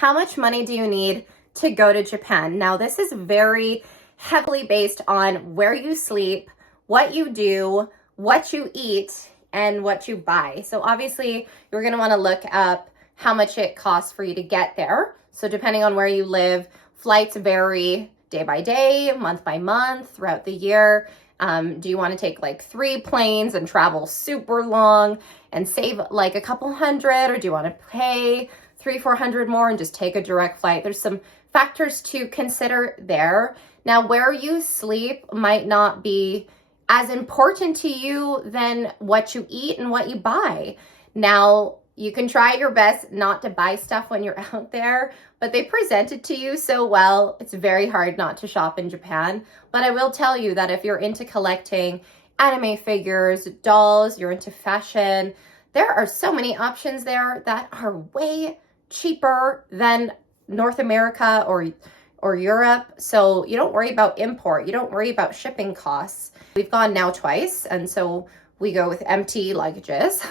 How much money do you need to go to Japan? Now, this is very heavily based on where you sleep, what you do, what you eat, and what you buy. So obviously, you're going to want to look up how much it costs for you to get there. So depending on where you live, flights vary day by day, month by month, throughout the year. Do you want to take like 3 planes and travel super long and save like a couple hundred, or do you want to pay 300-400 more and just take a direct flight? There's some factors to consider there. Now, where you sleep might not be as important to you than what you eat and what you buy. Now, you can try your best not to buy stuff when you're out there, but they present it to you so well, it's very hard not to shop in Japan. But I will tell you that if you're into collecting anime figures, dolls, you're into fashion, there are so many options there that are way cheaper than North America or Europe. So you don't worry about import. You don't worry about shipping costs. We've gone now twice, and so we go with empty luggages.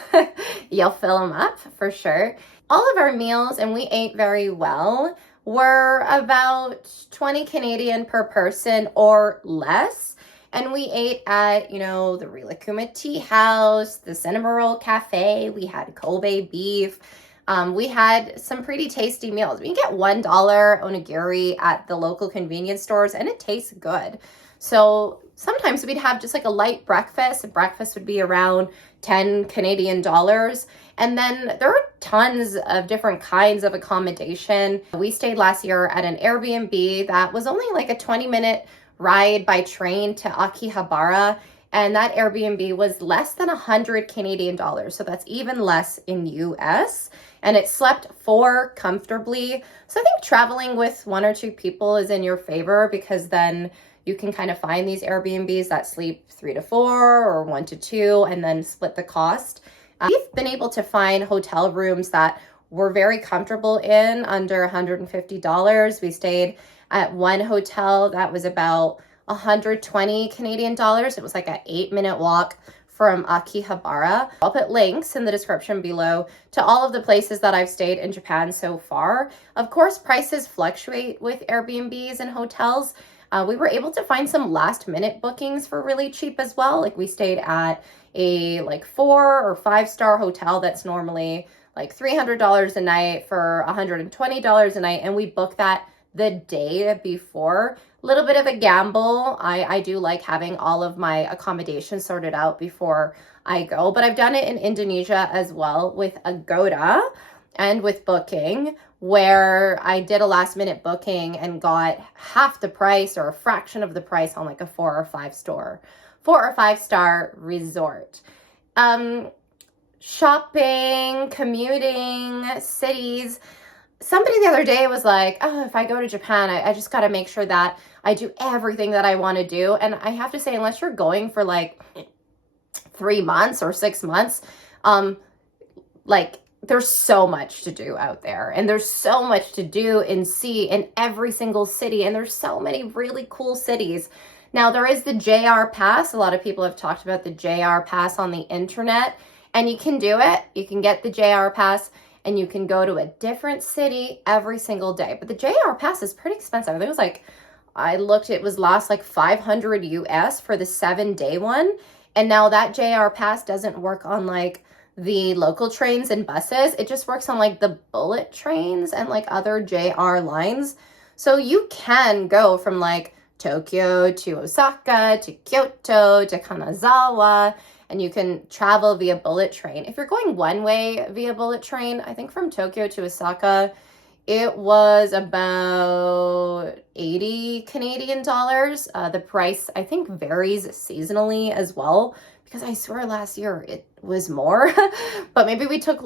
You'll fill them up for sure. All of our meals, and we ate very well, were about 20 Canadian per person or less. And we ate at, the Rilakuma Tea House, the Cinema Roll Cafe. We had Kobe beef. We had some pretty tasty meals. We can get $1 onigiri at the local convenience stores, and it tastes good. So sometimes we'd have just like a light breakfast. Breakfast would be around 10 Canadian dollars. And then there are tons of different kinds of accommodation. We stayed last year at an Airbnb that was only like a 20-minute ride by train to Akihabara. And that Airbnb was less than 100 Canadian dollars. So that's even less in US. And it slept 4 comfortably. So I think traveling with 1 or 2 people is in your favor, because then you can kind of find these Airbnbs that sleep 3 to 4 or 1 to 2 and then split the cost. We've been able to find hotel rooms that we're very comfortable in under $150. We stayed at one hotel that was about 120 Canadian dollars. It was like an 8-minute walk from Akihabara. I'll put links in the description below to all of the places that I've stayed in Japan so far. Of course, prices fluctuate with Airbnbs and hotels. We were able to find some last-minute bookings for really cheap as well. Like we stayed at a 4 or 5-star hotel that's normally like $300 a night for $120 a night, and we booked that the day before. A little bit of a gamble. I do like having all of my accommodation sorted out before I go, but I've done it in Indonesia as well with Agoda and with Booking, where I did a last minute booking and got half the price or a fraction of the price on like a 4 or 5-star resort. Shopping, commuting, cities. Somebody the other day was like, oh, if I go to Japan, I just got to make sure that I do everything that I want to do. And I have to say, unless you're going for like 3 months or 6 months, there's so much to do out there, and there's so much to do and see in every single city. And there's so many really cool cities. Now, there is the JR Pass. A lot of people have talked about the JR Pass on the internet, and you can do it. You can get the JR Pass, and you can go to a different city every single day. But the JR Pass is pretty expensive. It was I looked, it was last like 500 US for the 7-day one. And now that JR Pass doesn't work on like the local trains and buses. It just works on like the bullet trains and like other JR lines. So you can go from like Tokyo to Osaka to Kyoto to Kanazawa, and you can travel via bullet train. If you're going one way via bullet train, I think from Tokyo to Osaka, it was about 80 Canadian dollars. The price, I think, varies seasonally as well, because I swear last year it was more. But maybe we took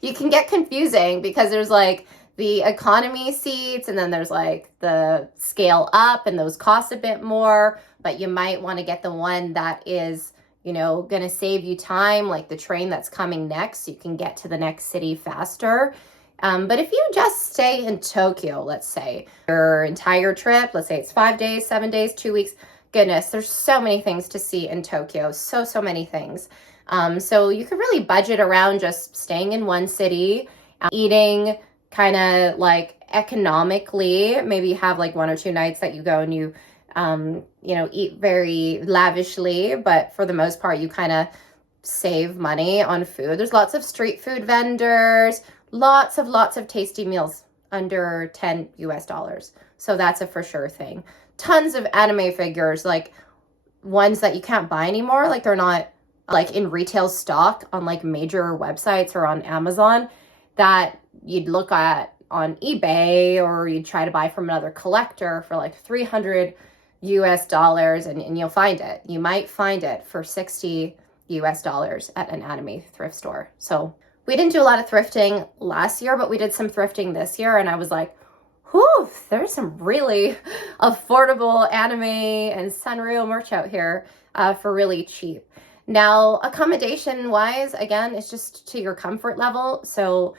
you can get confusing because there's like the economy seats, and then there's like the scale up, and those cost a bit more, but you might want to get the one that is, going to save you time, like the train that's coming next, so you can get to the next city faster. But if you just stay in Tokyo, let's say, your entire trip, let's say it's 5 days, 7 days, 2 weeks, goodness, there's so many things to see in Tokyo, so many things. So you could really budget around just staying in one city, eating kind of like economically, maybe have like 1 or 2 nights that you go and you, eat very lavishly, but for the most part, you kind of save money on food. There's lots of street food vendors, lots of tasty meals under $10. So that's a for sure thing. Tons of anime figures, like ones that you can't buy anymore, like they're not like in retail stock on like major websites or on Amazon, that you'd look at on eBay, or you'd try to buy from another collector for like $300 and you'll find it. You might find it for $60 at an anime thrift store. So we didn't do a lot of thrifting last year, but we did some thrifting this year, and I was like, whew, there's some really affordable anime and Sanrio merch out here for really cheap. Now, accommodation wise, again, it's just to your comfort level. So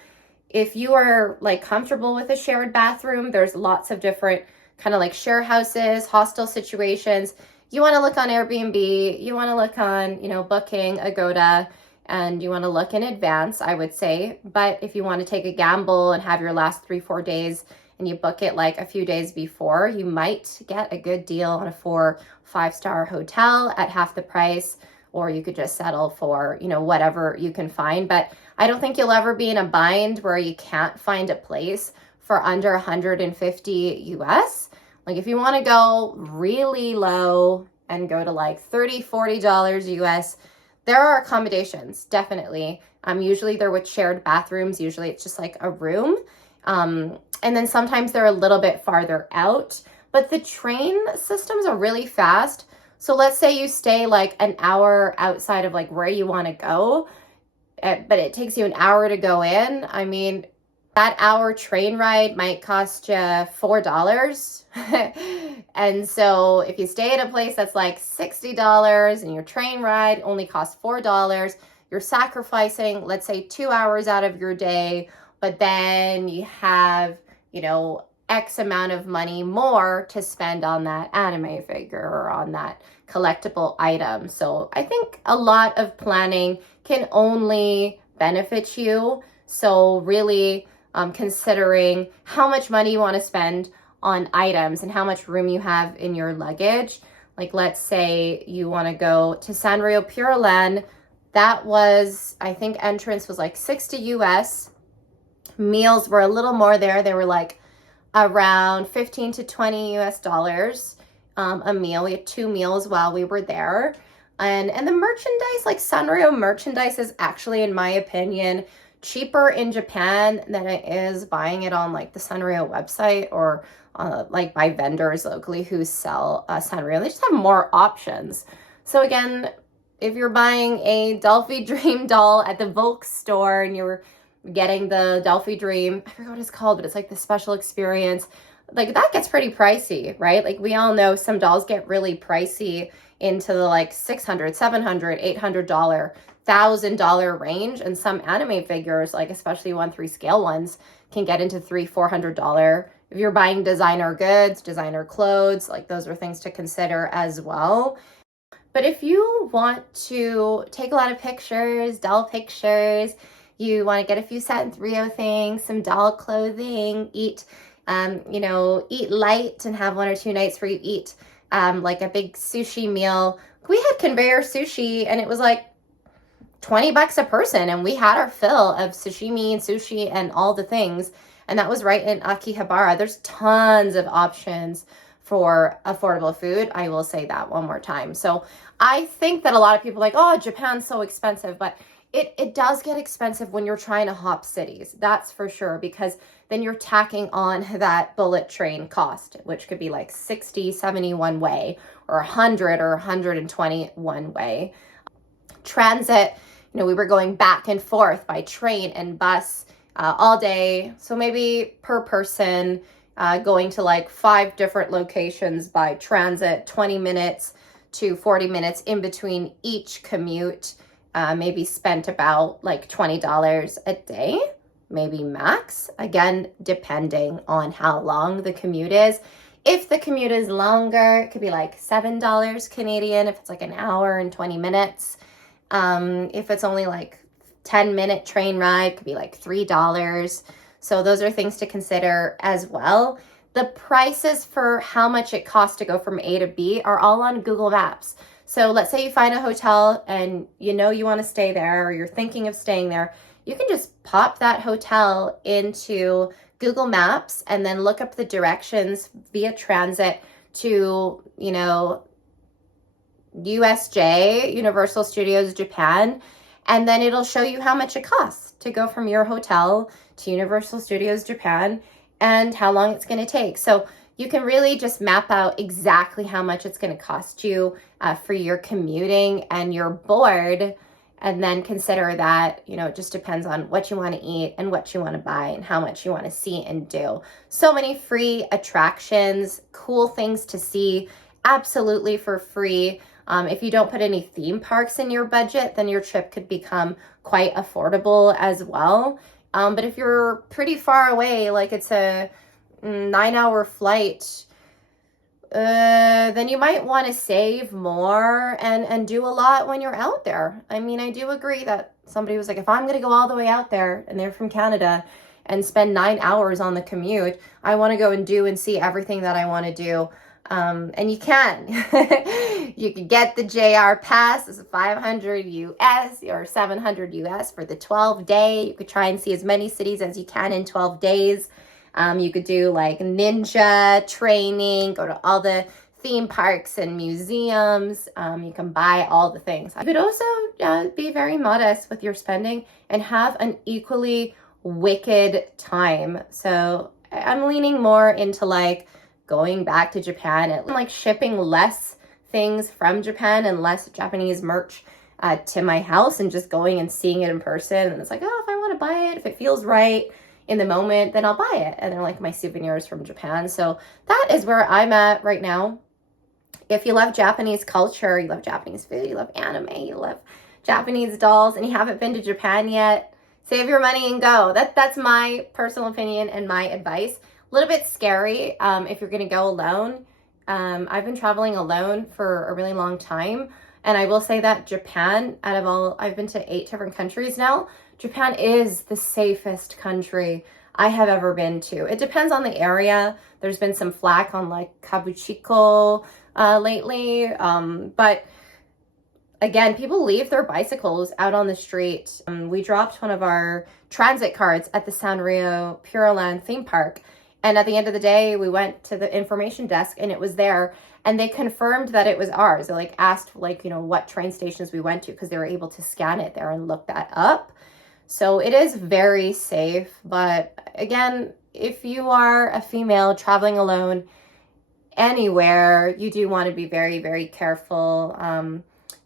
if you are like comfortable with a shared bathroom, there's lots of different kind of like share houses, hostel situations. You want to look on Airbnb, you want to look on, Booking, Agoda, and you want to look in advance, I would say. But if you want to take a gamble and have your last 3-4 days and you book it like a few days before, you might get a good deal on a 4-5-star hotel at half the price, or you could just settle for, whatever you can find. But I don't think you'll ever be in a bind where you can't find a place for under $150. Like if you want to go really low and go to like $30-$40 there are accommodations, definitely. Usually they're with shared bathrooms. Usually it's just like a room. And then sometimes they're a little bit farther out, but the train systems are really fast. So let's say you stay like an hour outside of like where you want to go, but it takes you an hour to go in. I mean, that hour train ride might cost you $4. And so if you stay at a place that's like $60 and your train ride only costs $4, you're sacrificing, let's say, 2 hours out of your day, but then you have, X amount of money more to spend on that anime figure or on that collectible item. So I think a lot of planning can only benefit you. So really considering how much money you want to spend on items and how much room you have in your luggage. Like let's say you want to go to Sanrio Pure Land. That was, I think entrance was like $60. Meals were a little more there. They were like around $15 to $20 a meal. We had 2 meals while we were there. And the merchandise, like Sanrio merchandise, is actually, in my opinion, cheaper in Japan than it is buying it on like the Sanrio website or like by vendors locally who sell Sanrio. They just have more options. So again, if you're buying a Delphi Dream doll at the Volk store and you're getting the Delphi Dream, I forgot what it's called, but it's like the special experience, like that gets pretty pricey, right? Like we all know some dolls get really pricey into the like $600, $700, $800, $1,000 range, and some anime figures, like especially 1/3 scale ones, can get into $300-$400. If you're buying designer goods, designer clothes, like those are things to consider as well. But if you want to take a lot of pictures, doll pictures, you want to get a few Set and Rio things, some doll clothing, eat light and have 1 or 2 nights where you eat like a big sushi meal. We had conveyor sushi and it was like $20 a person, and we had our fill of sashimi and sushi and all the things. And that was right in Akihabara. There's tons of options for affordable food. I will say that one more time. So I think that a lot of people are like, oh, Japan's so expensive, but it does get expensive when you're trying to hop cities. That's for sure, because then you're tacking on that bullet train cost, which could be like 60, 70 one way, or 100 or 120 one way. Transit, we were going back and forth by train and bus all day. So maybe per person going to like 5 different locations by transit, 20 minutes to 40 minutes in between each commute, maybe spent about like $20 a day, maybe max. Again, depending on how long the commute is. If the commute is longer, it could be like $7 Canadian if it's like an hour and 20 minutes. If it's only like 10-minute train ride, it could be like $3. So those are things to consider as well. The prices for how much it costs to go from A to B are all on Google Maps. So let's say you find a hotel and you know you want to stay there, or you're thinking of staying there. You can just pop that hotel into Google Maps and then look up the directions via transit to, USJ, Universal Studios Japan, and then it'll show you how much it costs to go from your hotel to Universal Studios Japan and how long it's going to take. So you can really just map out exactly how much it's going to cost you for your commuting and your board, and then consider that, it just depends on what you want to eat and what you want to buy and how much you want to see and do. So many free attractions, cool things to see, absolutely for free. If you don't put any theme parks in your budget, then your trip could become quite affordable as well. But if you're pretty far away, like it's a 9-hour flight, then you might want to save more and do a lot when you're out there. I mean, I do agree that somebody was like, if I'm going to go all the way out there and they're from Canada and spend 9 hours on the commute, I want to go and do and see everything that I want to do. And you can. You can get the JR pass. It's $500 US or $700 US for the 12-day. You could try and see as many cities as you can in 12 days. You could do like ninja training, go to all the theme parks and museums. You can buy all the things. You could also be very modest with your spending and have an equally wicked time. So I'm leaning more into like going back to Japan and like shipping less things from Japan and less Japanese merch to my house, and just going and seeing it in person. And it's like, oh, if I want to buy it, if it feels right in the moment, then I'll buy it. And they're like my souvenirs from Japan. So that is where I'm at right now. If you love Japanese culture, you love Japanese food, you love anime, you love Japanese dolls, and you haven't been to Japan yet, save your money and go. That's my personal opinion and my advice. A little bit scary if you're going to go alone. I've been traveling alone for a really long time. And I will say that Japan, out of all, I've been to 8 different countries now. Japan is the safest country I have ever been to. It depends on the area. There's been some flack on like Kabuchiko lately. But again, people leave their bicycles out on the street. We dropped one of our transit cards at the Sanrio Pureland theme park. And at the end of the day, we went to the information desk and it was there. And they confirmed that it was ours. They like asked what train stations we went to, because they were able to scan it there and look that up. So it is very safe. But again, if you are a female traveling alone anywhere, you do want to be very, very careful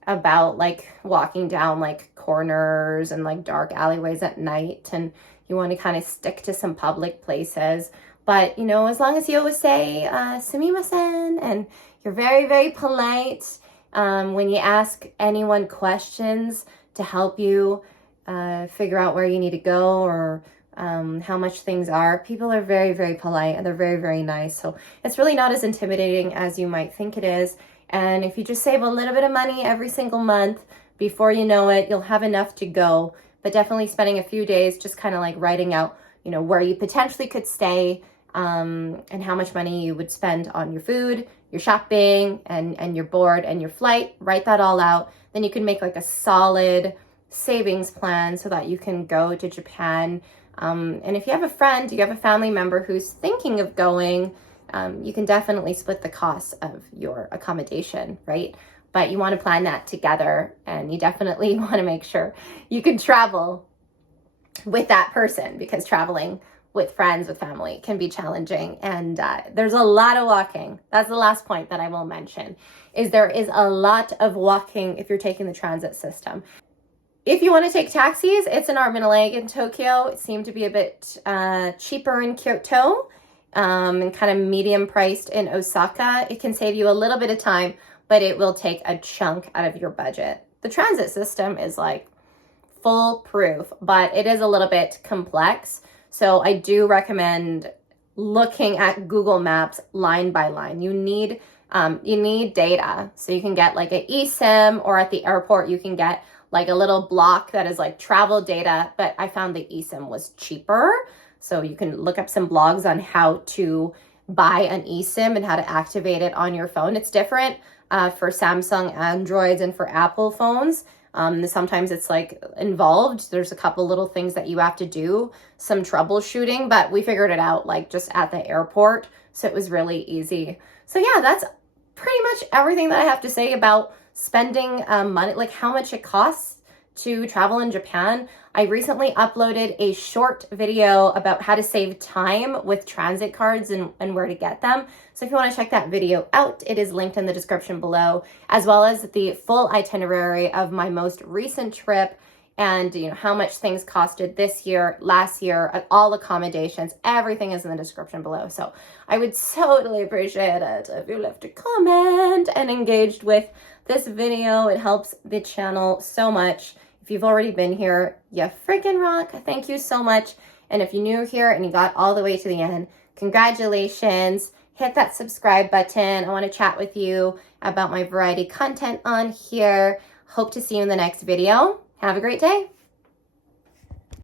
about like walking down like corners and like dark alleyways at night. And you want to kind of stick to some public places. But, as long as you always say sumimasen, and you're very, very polite when you ask anyone questions to help you figure out where you need to go, or how much things are. People are very, very polite, and they're very, very nice. So it's really not as intimidating as you might think it is. And if you just save a little bit of money every single month, before you know it, you'll have enough to go. But definitely spending a few days just kind of like writing out, where you potentially could stay, and how much money you would spend on your food, your shopping, and your board and your flight. Write that all out. Then you can make like a solid savings plan so that you can go to Japan. And if you have a friend, you have a family member who's thinking of going, you can definitely split the costs of your accommodation, right? But you want to plan that together, and you definitely want to make sure you can travel with that person, because traveling with friends, with family, can be challenging. And there's a lot of walking. That's the last point that I will mention, is there is a lot of walking if you're taking the transit system. If you want to take taxis, it's an arm and a leg in Tokyo. It seemed to be a bit cheaper in Kyoto, and kind of medium priced in Osaka. It can save you a little bit of time, but it will take a chunk out of your budget. The transit system is like foolproof, but it is a little bit complex. So I do recommend looking at Google Maps line by line. You need data. So you can get like an eSIM, or at the airport, you can get like a little block that is like travel data. But I found the eSIM was cheaper. So you can look up some blogs on how to buy an eSIM and how to activate it on your phone. It's different for Samsung Androids and for Apple phones. Sometimes it's like involved. There's a couple little things that you have to do, some troubleshooting, but we figured it out like just at the airport. So it was really easy. So yeah, that's pretty much everything that I have to say about spending money, like how much it costs to travel in Japan. I recently uploaded a short video about how to save time with transit cards and where to get them. So if you want to check that video out, it is linked in the description below, as well as the full itinerary of my most recent trip and how much things costed this year, last year, all accommodations. Everything is in the description below. So I would totally appreciate it if you left a comment and engaged with this video. It helps the channel so much. If you've already been here, you freaking rock. Thank you so much. And if you're new here and you got all the way to the end, congratulations. Hit that subscribe button. I want to chat with you about my variety content on here. Hope to see you in the next video. Have a great day.